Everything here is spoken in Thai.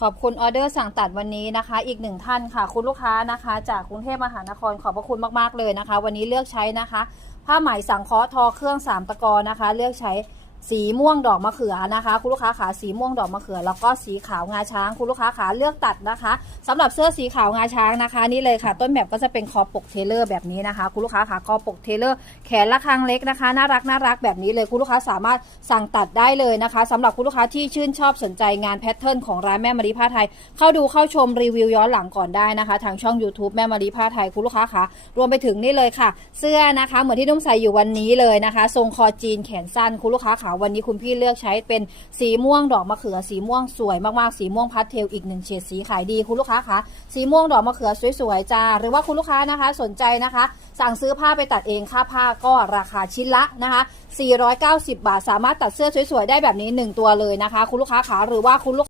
ขอบคุณออเดอร์สั่งตัดวันนี้นะคะ อีกหนึ่งท่านค่ะ คุณลูกค้านะคะ จากกรุงเทพมหานครขอบพระคุณมากๆเลยนะคะ วันนี้เลือกใช้นะคะ ผ้าไหมสังเคราะห์ทอเครื่องสามตะกอนะคะ เลือกใช้ สีม่วงดอกมะเขือนะคะ คุณลูกค้าขาสีม่วงดอกมะเขือ แล้วก็สีขาวงาช้าง คุณลูกค้าขาเลือกตัดนะคะสำหรับเสื้อสีขาวงาช้างนะคะ นี่เลยค่ะ ต้นแบบก็จะเป็นคอปกเทเลอร์แบบนี้นะคะ คุณลูกค้าขาคอปกเทเลอร์ แขนละคางเล็กนะคะ น่ารักน่ารักแบบนี้เลย คุณลูกค้าสามารถสั่งตัดได้เลยนะคะสำหรับคุณลูกค้าที่ชื่นชอบสนใจงานแพทเทิร์นของร้านแม่มารีผ้าไทย เข้าดูเข้าชมรีวิวย้อนหลังก่อนได้นะคะ ทางช่อง YouTube แม่มารีผ้าไทย คุณลูกค้าคะรวมไปถึงนี่เลยค่ะ เสื้อนะคะ เหมือนที่นุ่มใส่อยู่วันนี้เลยนะคะ ทรงคอจีนแขนสั้น คุณลูกค้าขาวันนี้คุณพี่เลือกใช้เป็นสีม่วงดอกมะเขือสีม่วงสวยมากๆสีม่วงพัดเทลอีกหนึ่งเฉดสีขายดีคุณลูกค้าคะสีม่วงดอกมะเขือสวยๆจ้าหรือว่าคุณลูกค้านะคะ สนใจนะคะ สั่งซื้อผ้าไปตัดเองค่าผ้าก็ราคาชิ้นละนะคะ 490 บาท สามารถตัดเสื้อสวยๆได้แบบนี้ 1 ตัวเลยนะคะ คุณลูกค้าขาหรือว่าคุณลูก